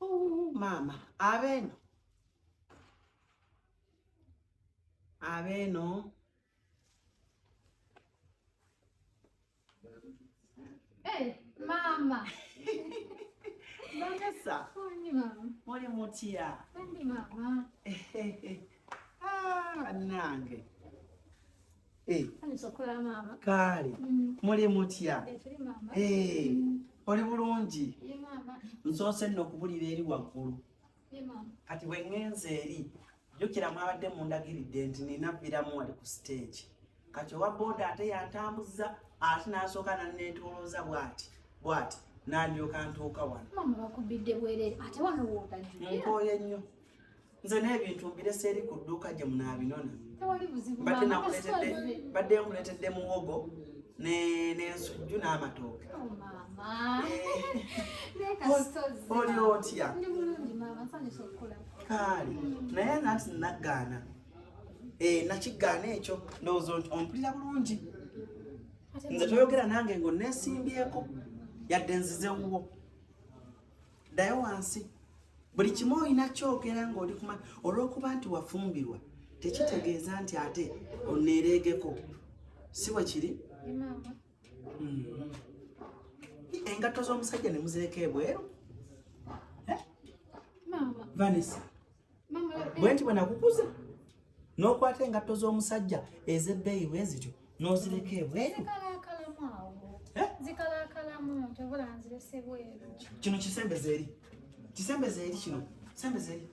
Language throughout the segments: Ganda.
Oh, mama, abeno. Hey, mama. Vanessa. Oni mama. Mori mutia. Oni mama. Nange. Ani sokola mama. Kale. Mori mutia. Mama. Oli bulungi. Ye mama. Nsoose nno okubulira eri waggulu. Ye mama. Kati bwe ŋŋenze eri jjukira mwabadde mundagiridde nti nina viramu wali ku stage. Kati owa booda ate yantambuza ate n'asooka nanneetoolooza bw'ati n'alyoka ntuuka wano. Mama bakubidde bwereere ate wano w'otajjukira. Nkooye nnyo. Nze n'ebintu mbirese eri ku dduuka gye munaabinona. Tewali buzibu badde nkuleetedde muwogo n'ensujju n'amatooke. Mama. Oli otya? Ndi bulungi mama, nsanyusa okukulaba. Kale, naye nati nagaana. Nakigaana ekyo ndowooza ompulira bulungi. Nze toyogera nange ng'onneesimbyeko yadde nzize wuwo. Ddayo wansi. Buli kimu olina kyogera ng'oli kumanya olw'okuba nti wafumbirwa tekitegeeza nti ate onneereegeko. Si bwe kiri? Mama. Engatto z'omusajja ne muzireka ebweru? Mama. Vanessa. Mama. Bwe nti bwe nakukuza n'okwata engatto z'omusajja ez'ebbeeyi bwe zityo n'ozireka ebweru? Zikalaakalamu awo. Zikalaakalamu tobola nzirese bweru. Kino kisembeze eri. Kisembeze eri kino. Kisembeze eri.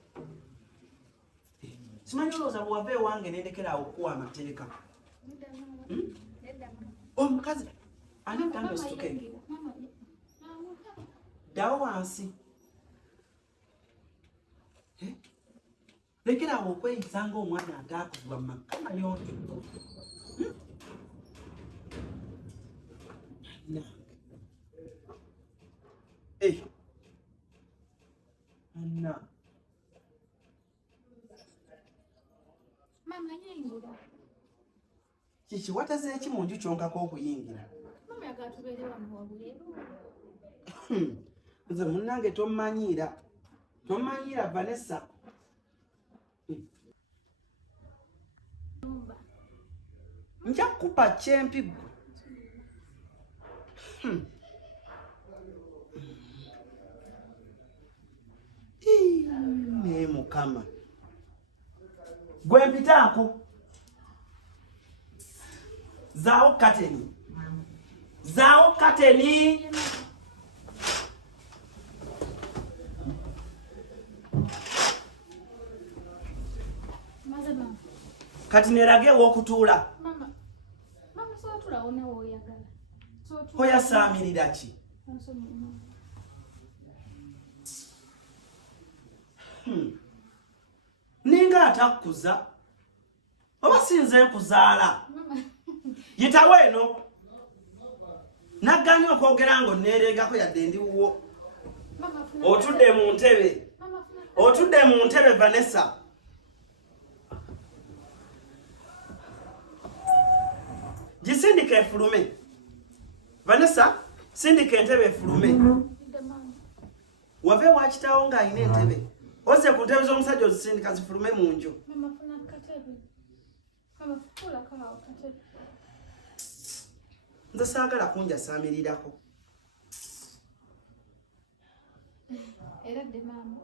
Simanyi olowooza bwe wava ewange n'endekera awo okuwa amateeka. Omukazi ani mutanda osituke. Ddawo wansi. Lekera awo okweyisa ng'omwana ataakuvubwa mu maka mayonjo. Anna. Mama yingira. Kiki wataze eki mu nju kyonkako okuyingira? Mama yagatubeere wano wabweru. Nze munnange tomanyiira. Tomanyiira Vanessa. Nja kukupa kyempigwa. Ne Mukama. Gwe mpitaako. Zaawo kateni. Zaawo kateni. Mazema. Kati nerage w'okutuula. Mama. Mama so tulaona woyagala. Oyasaamirira ki? Ninga atakuza. Oba sinze nkuzaala. Yitawo eno. Naganya okwogera ngo neereegako yadde ndi wuwo. Otudde mu ntebe. Otudde mu ntebe Vanessa. Gisindika efulume. Vanessa, sindika entebe efulume. Wave wakitawo ng'alina entebe. Ose ku ntebe z'omusajja ozisindika zifulume mu nju. Mama funa katebe. Mama fula kama katebe. Nze saagala kunjasaamirirako. Era de mama.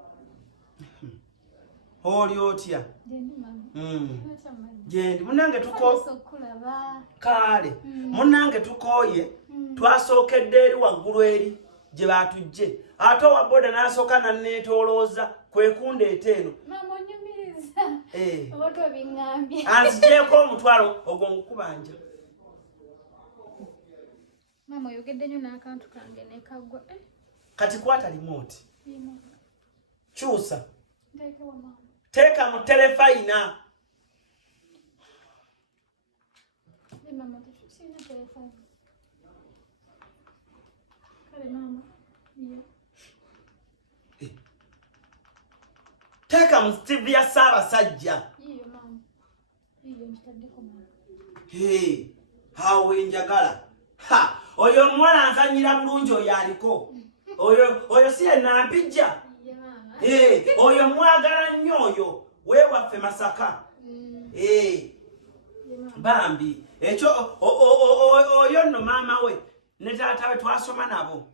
Oli otya? Jendi mama. Jendi munange tuko sokulaba. Kale. Munange tukooye. Twasookedde eri waggulu eri gye baatujje. Ate owa boda n'asooka nanneetoolooza kwe kundeeta eno. Mama onyumiriza. Oboto bingambye. Anzigyeko omutwalo ogwo ngukubanja. Mama oyogedde nnyo n'akantu kange ne kagwa. Kati kwata remote. Kyusa. Nteeke wa mama. Teeka mu telefayina. Mama sina telefoni. Kale mama. Teeka mu TV ya Ssaabasajja. Iyo mama. Iyo ntaddeko mama. Hawe njagala. oyo mwana nzanyira bulungi oyo aliko oyo si enampijja oyo mwagala nnyo oyo weewaffe Masaka bambi ekyo oyo nno maama we ne taata we twasoma nabo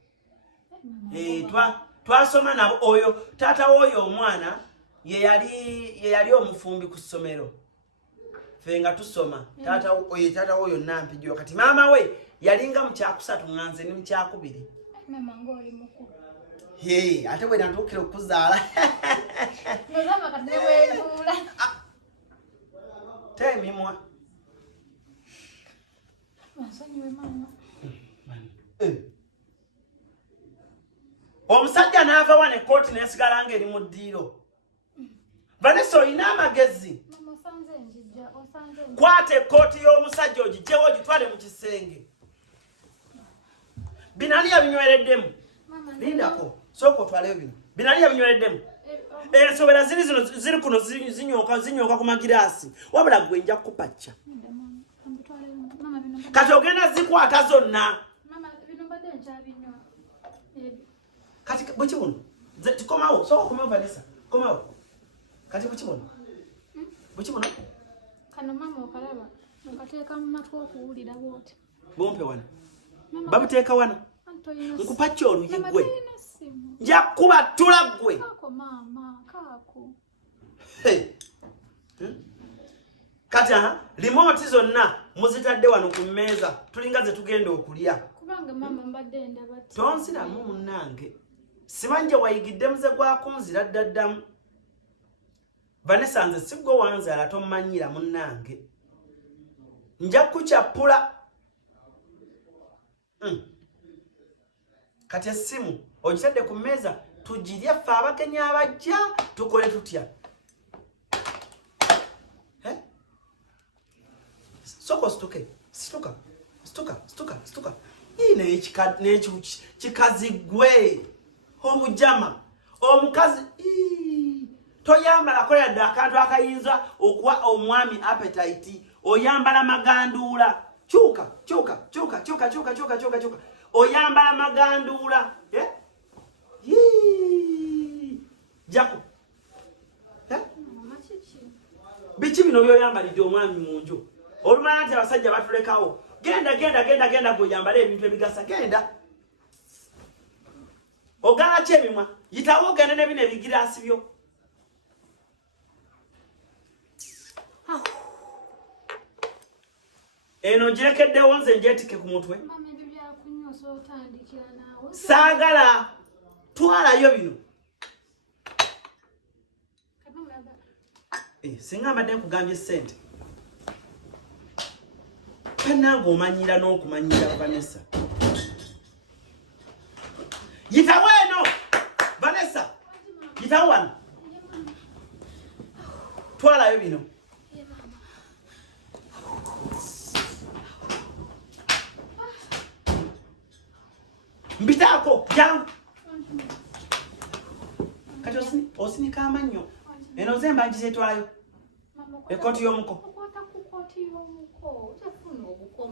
twasoma nabo oyo taata woyo omwana ye yali omufumbi ku ssomero ffe nga tusoma taata woyo nampijjo kati maama we yalinga mu kyakusatu nganze ne mu kyakubiri mama ngoli mukulu ate bwe natuukira okuzaala nozama kadewezula temimwa masonyiwe mama omusajja n'ava wane kooti nesigala ng'eri mu ddiiro Vanessa olina amagezi kwata ekkooti y'omusajja ogijjewo ogitwale mu kisenge binali yabinywereddemu lindako sooka otwaleyo bino binali yabinywereddemu ensobera ziri kuno zinyooka ku magiraasi wabula gwe nja kukupacca kati ogenda zikwata zonna kati bwekibuno komawo sooka okomewo Vanessa komawo kati bwekibuno bwekibuno kano mama okalaba okateeka mu matwe okuwulira bwoti bumpe wana babuteeka wana nkupacca oluyi gwe nja kubatula gwe kako mama kako kati limoti zonna muzitadde wano ku mmeeza tulinga ze tugenda okulya kubanga mama mbadde ndaba tonziramu munnange simanje wayigidde muze gwakunzira ddaddamu Vanessa nze sigwe wanzaala tommanyira munnange nja kukyapula kati essimu ogitadde ku mmeeza tugirye ffe abagenyi abajja tukole tutya soko situka kikazi gwe obujama omukazi toyambala kola dda akantu akayinza okuwa omwami appetite oyambala maganduula kyuka oyambala maganduula jako biki bino byoyambalidde omwami mu nju olumala nti abasajja batulekawo genda gweoyambala ebintu ebigasa genda ogala ki ebimwa yitawo ogende ne bino ebigiraasi byo eno girekeddewo nze njetike ku mutwe saagala twalayo bino singa mbadde nkugambye ssente kanange omanyira n'okumanyira Vanessa yitawo eno Vanessa yitawo wano twalayo bino mbitaako jangu kati osinika amannyo eno ze mbanji zetwalayo ekkooti y'omuko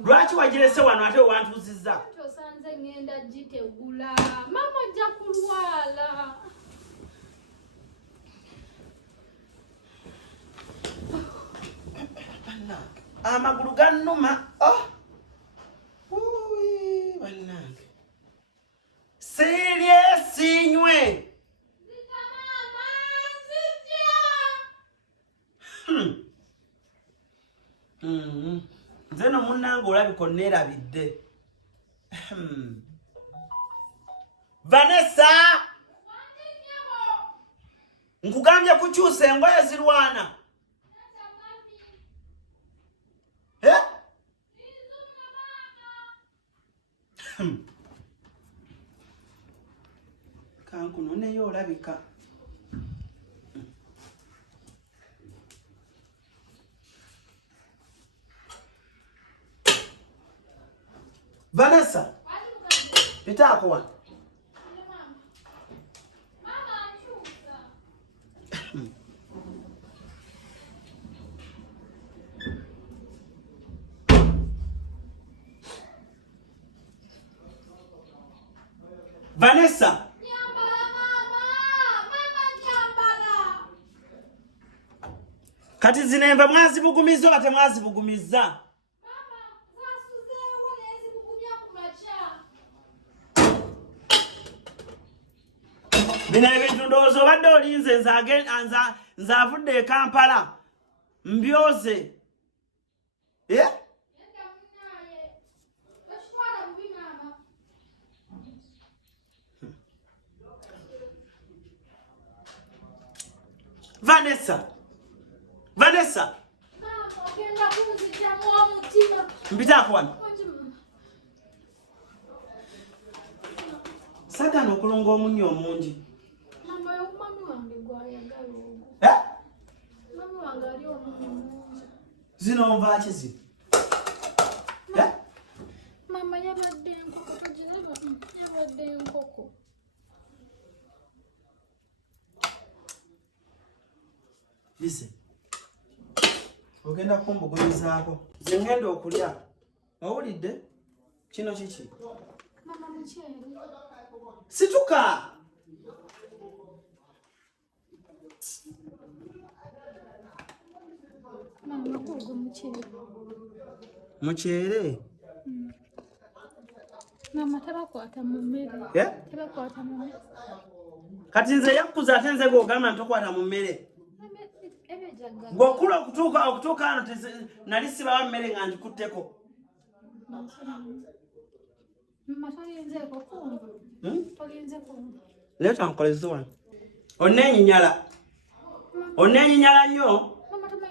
lwaki wagirese wano ate wewantuuzizza osanze ngenda gitegula mama ojja kulwala amagulu gannuma bannange sirye sinywe nze no munnange olabika onneerabidde Vanessa nkugambye kukyusa engoye zirwana kankuno neyo olabika Vanessa pitaako wano Vanessa. Kati zinemba mwazi bugumizo kati mwazi bugumiza. Bina ebintu ndowooza obadde olinze nzaavudde Kampala mbyoze. Vanessa. Mpita kwani. Sagana okulonga omunyo omungi. Zino nva ki zino? Mama yabadde enkoko tugiraba yabadde enkoko. Listen. Ogenda kumbugumizaako. Nze ngenda okulya. Owulidde? Kino kiki? Mama mukyere. Situka. Mama kugo mukyere. Mukyere? Mama tabakwata mu mmere. Tabakwata mu mmere. Kati nze yakkuza ate nze gogamba ntokwata mu mmere. Ngokula okutuuka hano nali sibawa mmere nga ngikutteko. Mama tolinzeeko kumva. Tolinzeeko. Leeta nkoleze wano. Onneenyinyala nnyo.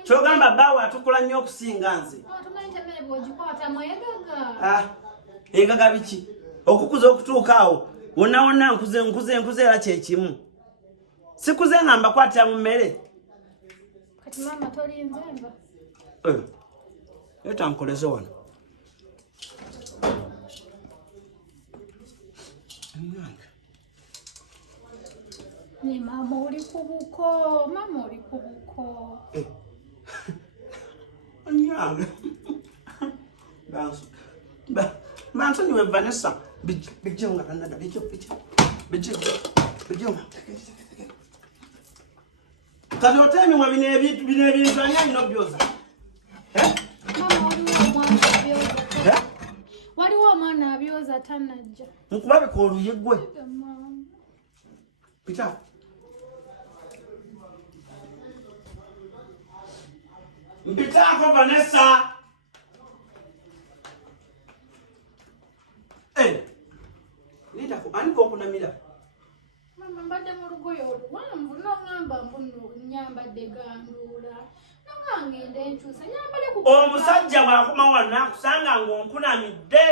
Kyogamba bbaawe atukula nnyo okusinga nze. Engaga biki? Okukuza okutuuka awo. Wonna nkuze era kyekimu. Sikuze nga mbakwatira mu mmere. Kati mama tolinze nva. Leeta nkoleze wano. Ni mama oli kubuko. Mama oli kubuko. Anyanga. Bantu niwe Vanessa. Bijunga kanada bijunga. Kati otemi mwa bine ebintu anyanyi nobyoza. Mama waliwo omwana abyoza tanajja. Nkubabe ko oluyegwe. Pita. Mpitako Vanessa. Nita ko aniko kunamira. Mama mbadde mu lugoye oluwanvu n'ongamba mbuno nyambadde gandula. Ngende enkyusa nyambale ku. Omusajja bw'akoma wano nakusanga ng'onkunamidde.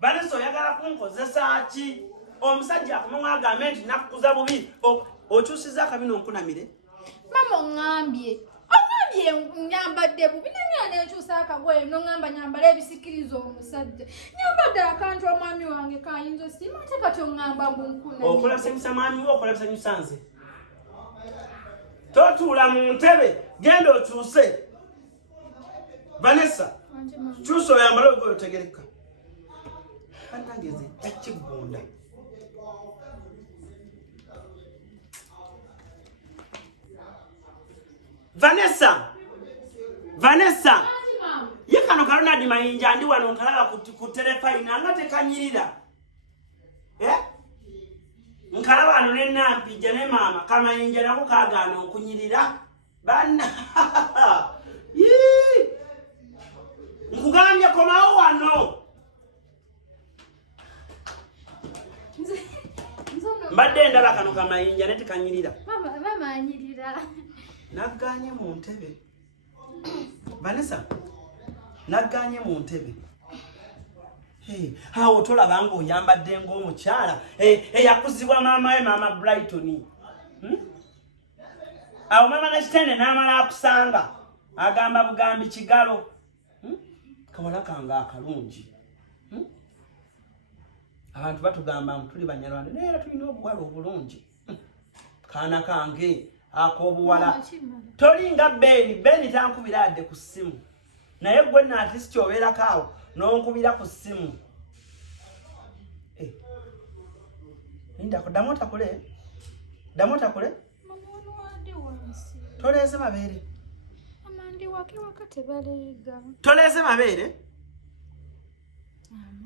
Vanessa oyagala kunkozesa ki? Omusajja akoma mwagamba nti nakukuza bubi. Okyusiza akabino onkunamire. Mama ongambye nyambadde bubi nanyana enkyusa akagoye n'ongamba nyambale ebisikiriza omusajja. Nyambadde akantu omwami wange kayinza sima ate kati ongamba nkunamire. Okulabisanyusa mwami wo okulabisanyusa nze. Totuula mu ntebe genda okyuse. Vanessa, kyusa oyambale ogoye otegereka. Anangeze ekigunda. Vanessa. Yekano kalonadi mayinja ndi wano nkalaba ku telefayina nga tekanyirira. Nkalaba ano n'ennampijja ne maama kamayinja nako kaagaana okunyirira. Banna. Nkugambye komawo wano. Mbadde ndaba kano kamayinja ne tekanyirira. Mama anyirira. Nagganye mu ntebe. Vanessa, nagganye mu ntebe. Awo tolaba ng'oyambadde ng'omukyala. Yakuzibwa Maama Brighton. Awo mama nakitende n'amala akusanga. Agamba bugambi kigalo. Kawala kange akalungi. Abantu batugamba tuli Banyarwanda naye era tulina obuwala obulungi. Kaana kange ak'obuwala. Tolinga Beni tankubira adde ku ssimu. Naye gwe n'artist obeerako awo n'onkubira ku ssimu. Linda ko damota kule. Damota kule? Mama wano wadi wansi. Toleze mabere. Amandi wake wakati balega. Toleze mabere?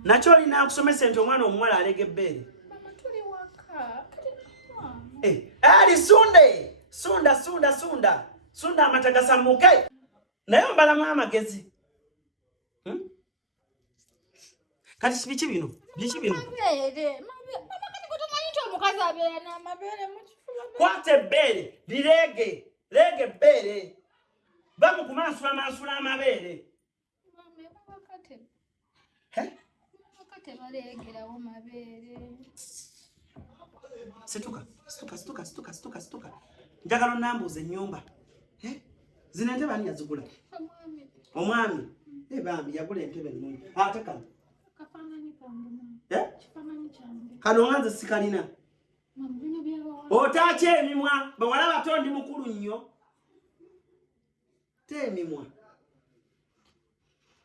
Nacho lina kusomesa nti omwana omuwala alege bere. Mama tuli waka. Ali sunde. Sunda amatagasa muke. Nayo mbala mu amagezi. Kati biki bino? Biki bino? Mabere. Mama kati kutumanyi nti omukazi abeera n'amabere mu kifuba. Kwate bere, lirege. Lege bere. Bamu kumansula amabere. Mama wakati. Wakati balegerawo mabere. Situka. Njagala nambuze nyumba. Zina ntebe ani yazigula? Omwami. Bambi yagula entebe nnungi. Atakana. Kafananyi kange. Kifananyi kyange. Kano nganze sikalina. Mama bino byabawa. Otaache emimwa, bawala batondi mukulu nnyo. Te emimwa.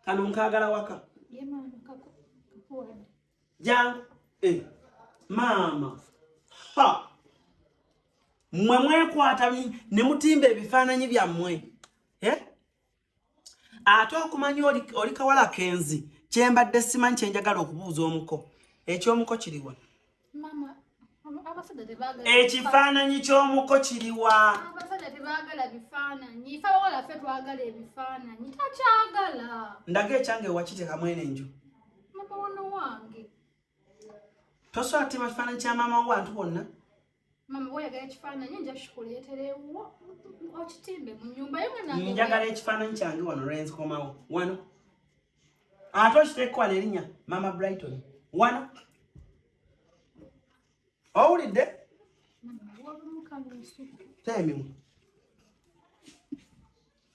Kano nkagala waka. Ye mama kakuwa. Jangu. Mama. Ha. Mwe kwata ne mutimba ebifaananyi byammwe. Ate okumanyi oli kawala kenzi kyembadde simanyi kyenjagala okubuuza omuko. Ekyomuko kiriwa? Mama, abasajja tebaagala. Ekifaananyi ky'omuko kiriwa? Abasajja tebaagala bifaananyi. Ife abawala ffe twagala ebifaananyi. Takyagala. Ndaga ekyange wakiteka mwene enju. Mama wano wange. Tosobola kutima kifaananyi kya maama wantu bonna? Mama bw'oyagala ekifaananyi nja kikuleeterewo okitimbe mu nnyumba yo nange. Njagala ekifaananyi kyange wano lwenzikomawo. Wano. Ate okiteeka wano erinnya Maama Brighton. Wano. Owulidde? Temimu.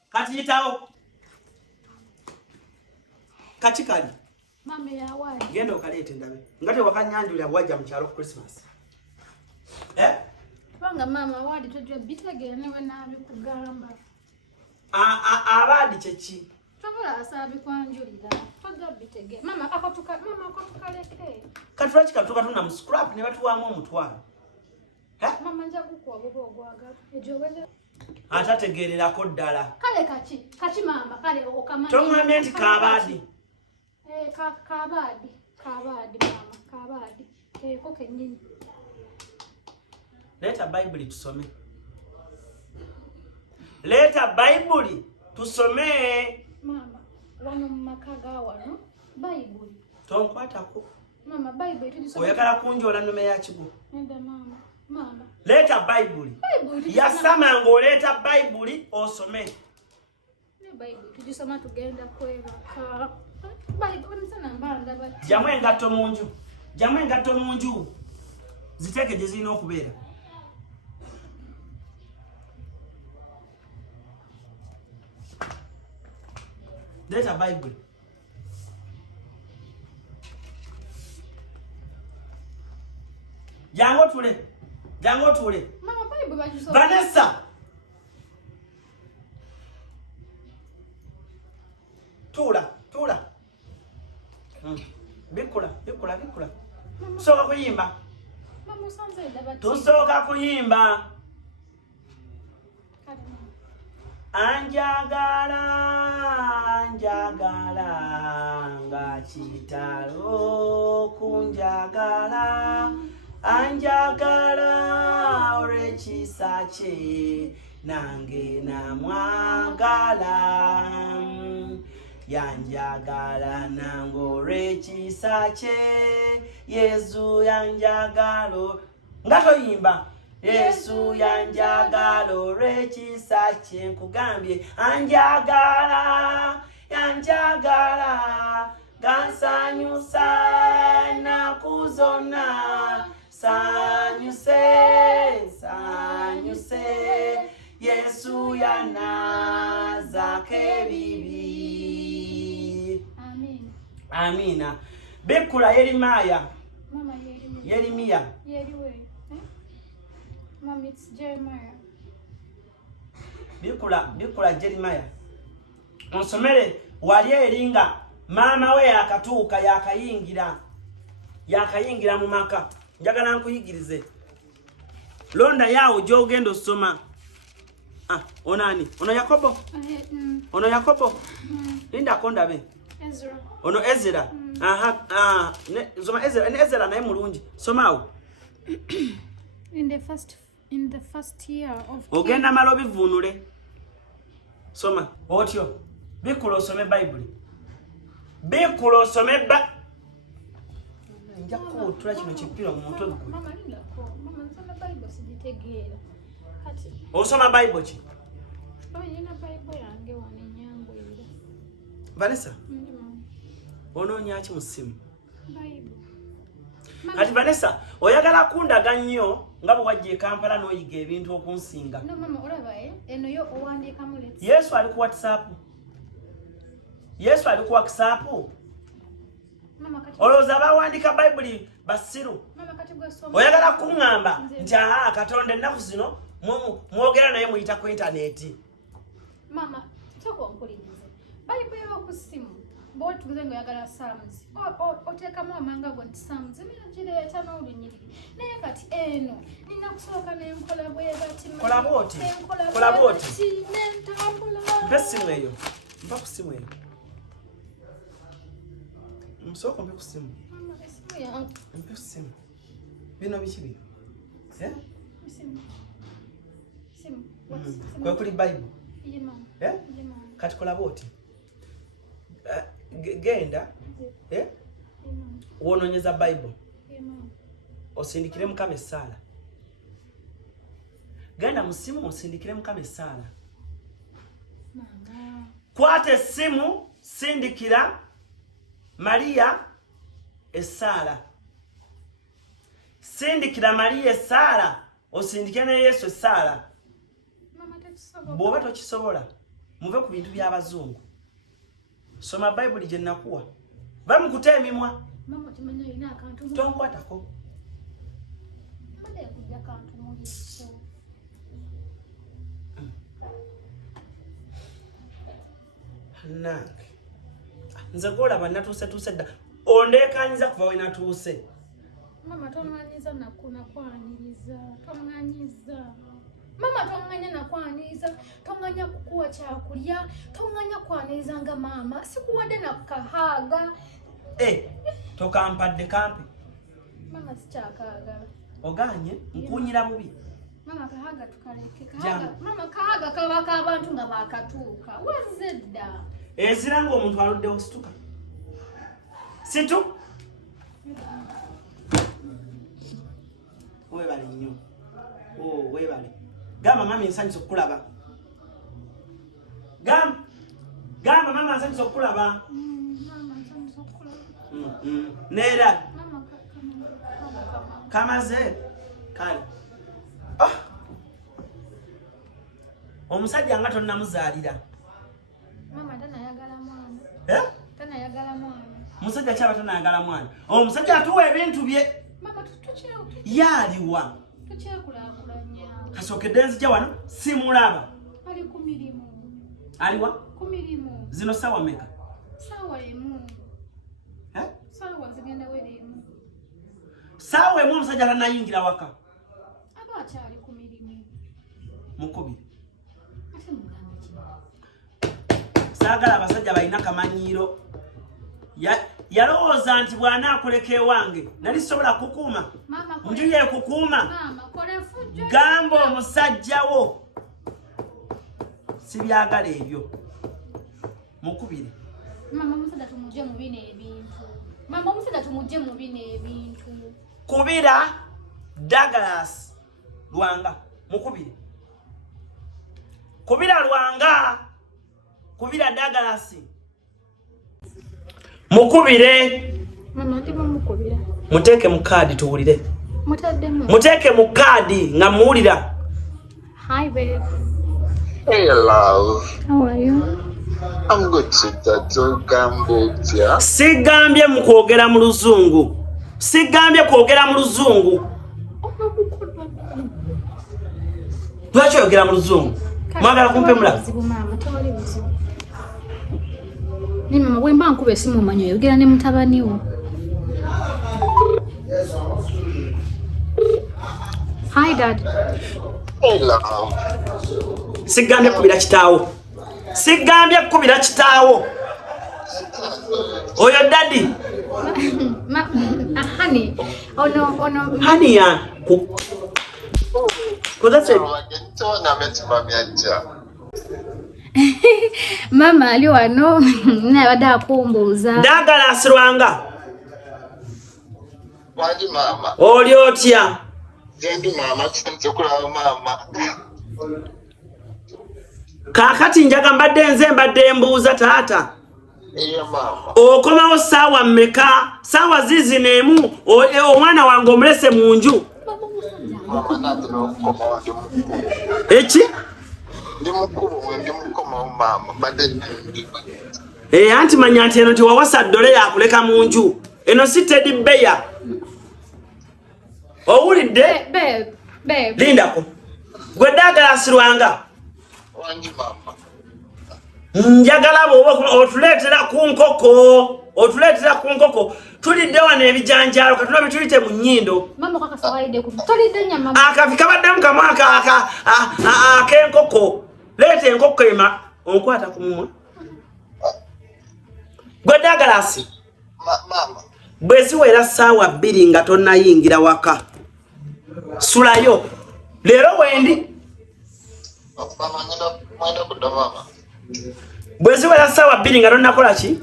Kati yitawo. Kachikali. Mama yawaadi. Genda okaleete ndabe. Nga tewakanyanjulira bwajja mu kyalo ku Christmas. Kubanga mama awaadi tojja bitegeera ne bwe naabikugamba. Abaadi kyeki? Tobola asabikwanjulira. Tojja bitegeera. Mama akotukaleke. Kati lwaki katuka tuna mu scrap ne batuwaamu omutwalo? Mama nja kukuwa bwoba ogwagala. Ejobeza. Atategeererako ddala. Kale kaki mama kale okamanyi. Tongambye nti kabaadi. Kabaadi mama, kabaadi. Ko kennyini. Leta Bible tusome. Leta Bible tusome. Mama, wano mu maka ga wano Bible. Tonkwatako. Mama Bible tujisome. Oyagala kunjola nnome ya kigo. Nenda mama. Mama. Leta Bible. Yasama ng'oleta Bible osome. Ne Bible tujisoma tugenda kwebaka. Bible nsana mbanda bati. Jamwe engatto mu nju. Ziteeke gye zirina okubeera. Leta Bible. Jango tule. Mama Bible bajisoma. Vanessa. Tula. Bikula. Tusoka kuyimba. Mama usanze dabati. Tusoka kuyimba. Anjagala nga kitalo kunjagala. Anjagala olw'ekisa kye nange namwagala. Yanjagala nange olw'ekisa kye Yesu yanjagala. Nga toyimba. Yesu yanjagala olw'ekisa kye nkugambye. Anjagala gansanyusa ennaku zonna. Sanyuse Yesu yanazaako ebibi. Amina. Bikula Yeremiya. Mama Yeremiya. Yeriwe. Mama it's Jeremiah. Bikula Jeremiya. Onsomere wali eringa maama we yakatuuka yakayingira mu maka. njagala nkuyigirize londa yawo gyogenda osoma onani ono Yakobo ono Yakobo linda kondabe Ezra ono Ezra soma Ezra naye mulungi somawo in the first year of ogenda malo bivunule soma otyo bikulo osome Bible bikulo osome njako tula kino kipiro mu mutwe gwe mama nsoma Bible sijitegeera kati osoma Bible ki oyina Bible yange wanenyango ira Vanessa onoonya ki mu ssimu Bible kati Vanessa oyagala kundaga nnyo nga bwe wajja e Kampala n'oyiga ebintu okunsinga no mama olaba eno yo owandiika mu let's Yesu ali ku WhatsApp Yesu ali ku WhatsApp mama kati olowooza bawandiika Bible basiru mama kati gwe soma oyagala kuŋŋamba nti Katonda ennaku zino mwogera naye muyita ku intaneti mama kyokonkulirize Bible y'okusimu bw'otuuze ng'oyagala Psalms oteekamu amanga go nti Psalms emira gireeta n'olunyiriri naye kati eno nina kusooka n'enkola bwe bati kola bwoti n'entambula mpa essimu eyo mpa ku ssimu eyo musooka mpe ku ssimu mama esimu yange mpe ku ssimu bino biki bino esimu kwe kuli Bible ye mama kati kola bwoti genda wononyeza Bible osindikire Mukama essaala genda mu ssimu osindikire Mukama essaala kwata essimu sindikira Maria essaala sindikira Maria essaala osindike ne Yesu essaala bw'oba tokisobola muve ku bintu by'abazungu soma Bible gye nakuwa bamukuta emimwa mama kimanya ina akantu tonkwatako mbadde kujja kantu mu Yesu nange nze golaba natuuse dda ondeekanyiza kuva we natuuse mama tonganyiza nakwaniriza tonganyiza mama tonganya nakwaniriza tonganya kukuwa kyakulya tonganya kwaniriza nga mama sikuwadde nakahaaga tokampadde kampi mama sikyakaagala oganye nkunyira bubi mama kahaaga tukaleke kahaaga mama kahaaga kabaka abantu nga bakatuuka wazze dda ezira ng'omuntu aluddewo situka situ webale nnyo webale gamba mama ensanyusa okukulaba gamba mama ensanyusa okukulaba mama nsanyusa okukulaba neera mama kamaze kale omusajja nga tonnamuzaalira mama tanayagala mwana tanayagala mwana musajja kyaba tanayagala mwana omusajja atuwa ebintu bye mama yaaliwa tukyakulaakulanya kasookedde nzija wano simulaba ali ku mirimu aliwa ku mirimu zino sawa meka sawa emu sawa zigenda were emu sawa emu omusajja tanayingira waka aba akyali ku mirimu mukubiri ate mugamba ki saagala abasajja balina kamanyiiro yalowooza nti bw'anaakuleka ewange nali sobola kukuuma nju ye kukuuma gamba omusajjawo sibyagala ebyo mukubire mama omusajja tumugye mu bino ebintu mama omusajja tumugye mu bino ebintu kubira Douglas Lwanga mukubire kubira Lwanga kubira Douglas mukubire mama ndimo mukubira muteeke mu kaadi tuwulire mutaddemu muteeke mu kaadi nga muwulira hi babe hey love how are you I'm good to Cambodia sigambye mu kwogera mu luzungu sigambye kwogera mu luzungu lwaki oyogera mu luzungu mwagala kumpe mula mama tawali buzibu ni mama bwe mba nkuba esimu manyo yogera ne mutabani wo Hi, Dad. Hey, love. Sigambye kubira kitaawo. Sigambye kubira kitaawo. Oyo daddy. Honey. Oh no. Honey ya. That's it. Mama ali wano nabadde akumbuuza. Ndagala asirwanga. Wadi mama. Oli otya? Jendi mama kyenzokulaba mama. Kakati njaga mbadde mbuuza taata. Iya mama. Okomawo saawa mmeka? Saawa zizi n'emu omwana wange omulese mu nju. Mama natino okoma ndi mukulu. Eki? Ndi mukulu ndi mukoma mama. Badde ndi. Anti manya nti eno tiwawasa ddole yakuleka mu nju. Eno si Teddy Bear. Owulidde? Babe. Lindako. Gwe ddagala asirwanga. Wangi mama. Njagala bw'oba otuleetera ku nkoko. Tulidde wano ebijanjaalo katuna bituyite mu nnyindo. Mama kwa kawaida tulidde nyama. Akafi kabaddemu kamu ak'enkoko. Leeta enkoko ema onkwata ku mumwa. Gwe ddagala asi. Mama. Bwe ziwera ssaawa 2 nga tonnayingira waka. Sulayo. Leero wendi. Mama mwenda kudda mama. Bwe ziwera ssaawa 2 nga tonnakola ki?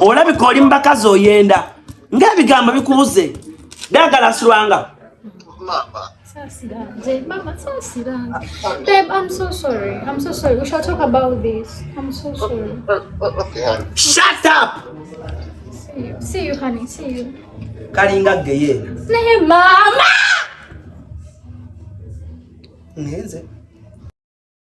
Olabika oli mbakazi oyenda. Ng'ebigambo bikubuze. Ddagala asirwanga. Mama. Mama, so silent. Babe, I'm so sorry. We shall talk about this. I'm so sorry. Okay, honey. Shut up! See you, honey. See you. Kalinga geye. Hey, Mama! Ngenze.